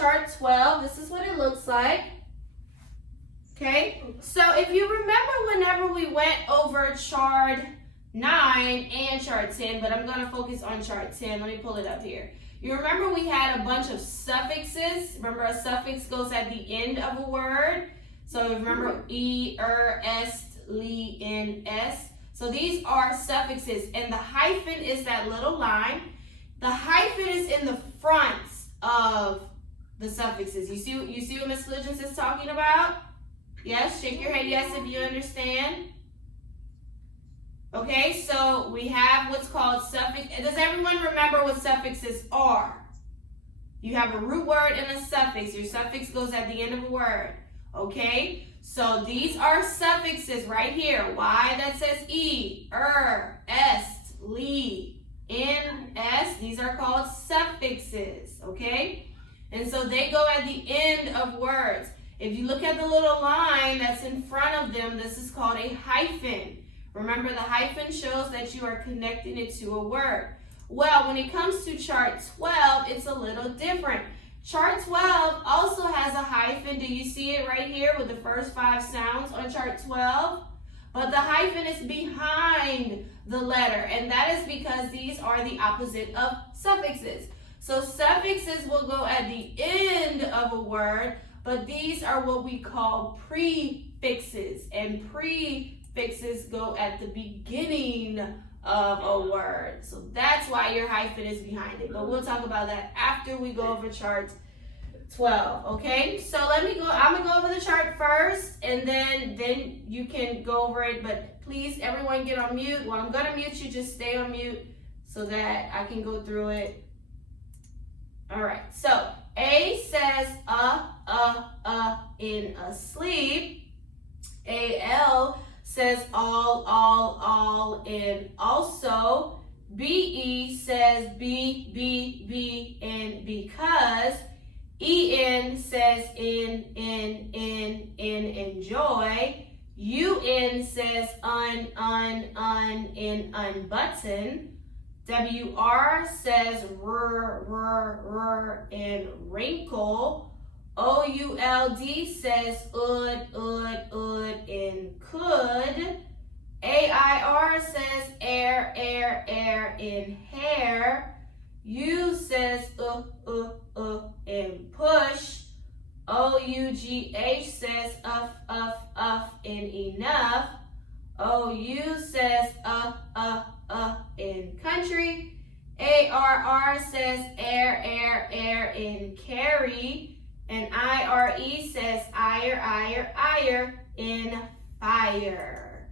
chart 12. This is what it looks like. Okay, so if you remember whenever we went over chart 9 and chart 10, but I'm going to focus on chart 10. Let me pull it up here. You remember we had a bunch of suffixes. Remember, a suffix goes at the end of a word. So remember e, est, li, n, s. So these are suffixes, and the hyphen is that little line. The hyphen is in the front of the suffixes. You see what Ms. Legends is talking about? Yes, shake your head yes if you understand. Okay, so we have what's called suffix. Does everyone remember what suffixes are? You have a root word and a suffix. Your suffix goes at the end of a word. Okay, so these are suffixes right here. Y that says e, est, li, n, s. These are called suffixes. Okay, and so they go at the end of words. If you look at the little line that's in front of them, this is called a hyphen. Remember, the hyphen shows that you are connecting it to a word. Well, when it comes to chart 12, it's a little different. Chart 12 also has a hyphen. Do you see it right here with the first 5 sounds on chart 12? But the hyphen is behind the letter, and that is because these are the opposite of suffixes. So suffixes will go at the end of a word, but these are what we call prefixes, and prefixes go at the beginning of a word. So that's why your hyphen is behind it. But we'll talk about that after we go over chart 12. Okay? So I'm gonna go over the chart first, and then you can go over it. But please, everyone, get on mute. Well, I'm gonna mute you. Just stay on mute so that I can go through it. All right. So A says in asleep. AL says all, and also. BE says be, and because. EN says in, enjoy. UN says un, in unbutton. WR says in wrinkle. OULD says ud, in could. AIR says air, in hair. U says in push. OUGH says uff, in enough. OU says in country. ARR says air, in carry. And IRE says ire, in fire.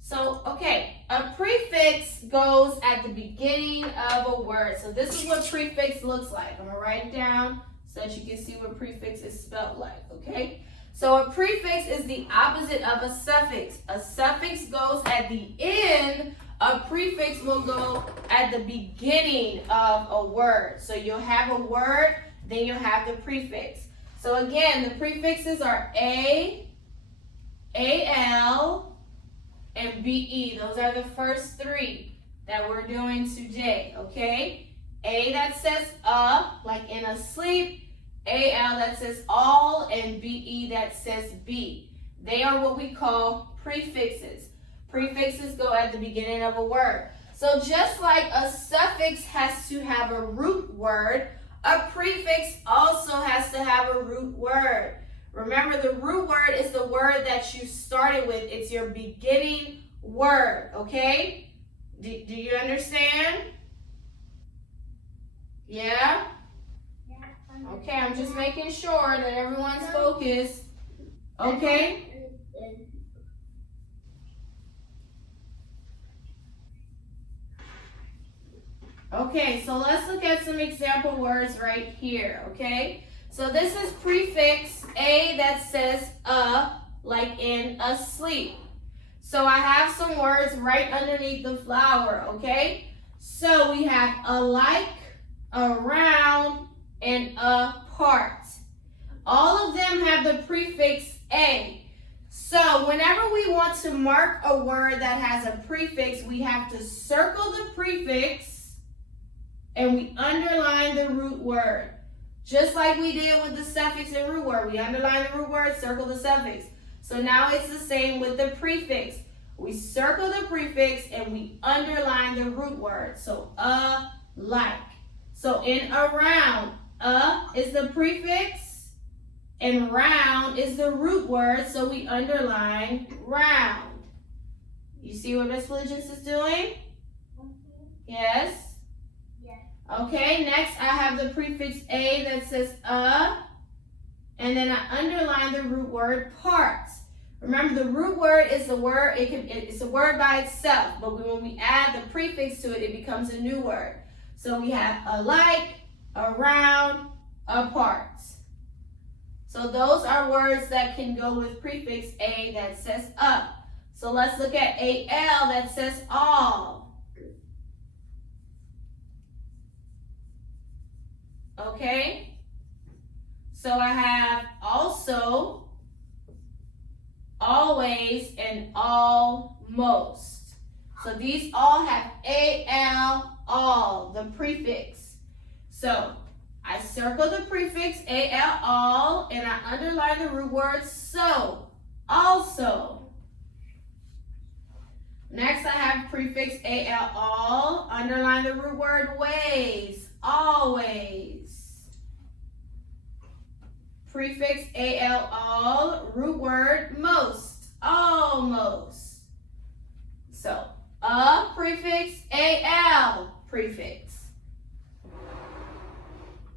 So, okay, a prefix goes at the beginning of a word. So this is what prefix looks like. I'm going to write it down so that you can see what prefix is spelled like, okay? So a prefix is the opposite of a suffix. A suffix goes at the end. A prefix will go at the beginning of a word. So you'll have a word, then you'll have the prefix. So again, the prefixes are A, AL, and BE. Those are the first 3 that we're doing today, okay? A that says like in asleep. AL that says all, and BE that says be. They are what we call prefixes. Prefixes go at the beginning of a word. So just like a suffix has to have a root word, a prefix also has to have a root word. Remember, the root word is the word that you started with. It's your beginning word, okay? Do you understand? Yeah? Okay, I'm just making sure that everyone's focused. Okay? Okay, so let's look at some example words right here, okay? So this is prefix A that says like in asleep. So I have some words right underneath the flower, okay? So we have alike, around, and apart. All of them have the prefix A. So whenever we want to mark a word that has a prefix, we have to circle the prefix and we underline the root word. Just like we did with the suffix and root word. We underline the root word, circle the suffix. So now it's the same with the prefix. We circle the prefix and we underline the root word. So like. So in around, is the prefix and round is the root word. So we underline round. You see what Miss Legends is doing? Yes? Yes. Okay, next I have the prefix a that says and then I underline the root word parts. Remember, the root word is the word, it's a word by itself, but when we add the prefix to it, it becomes a new word. So we have alike, around, apart. So those are words that can go with prefix a that says up. So let's look at al that says all. Okay? So I have also, always, and almost. So these all have al, all, the prefix. So I circle the prefix al, all, and I underline the root word so, also. Next I have prefix al, all, underline the root word ways, always. Prefix al, all, root word most, almost. So, prefix, al, prefix.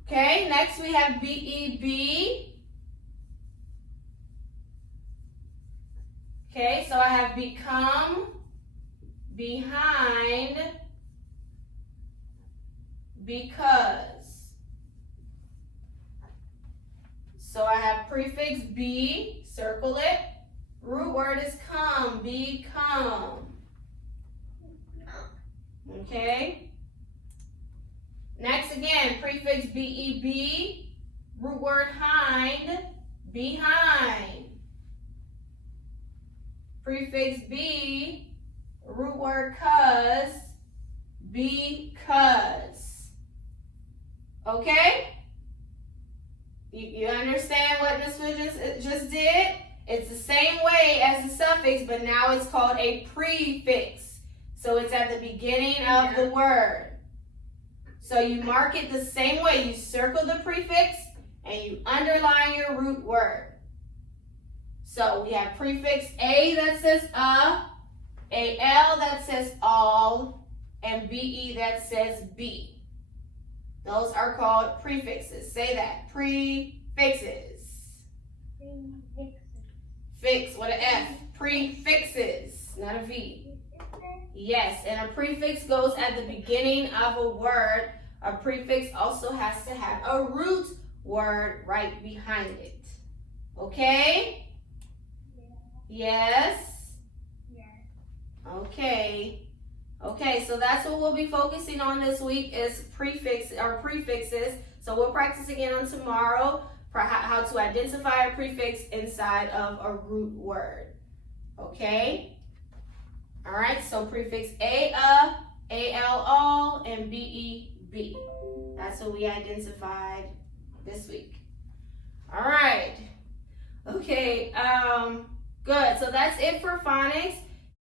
Okay, next we have beb. Okay, so I have become, behind, because. So I have prefix be, circle it. Root word is come, become. Okay. Next again, prefix beb, root word hind, behind. Prefix be, root word cause, because. Okay? You understand what Miss Wood just did? It's the same way as the suffix, but now it's called a prefix. So it's at the beginning of the word. So you mark it the same way. You circle the prefix and you underline your root word. So we have prefix a that says al that says all, and be that says be. Those are called prefixes. Say that. Prefixes. Fix with an F. Prefixes, not a V. Yes, and a prefix goes at the beginning of a word. A prefix also has to have a root word right behind it. Okay? Yes? Yes. Okay. Okay, so that's what we'll be focusing on this week is prefixes. So we'll practice again on tomorrow for how to identify a prefix inside of a root word. Okay? All right, so prefix al, all, and beb. That's what we identified this week. All right. Okay, good. So that's it for phonics.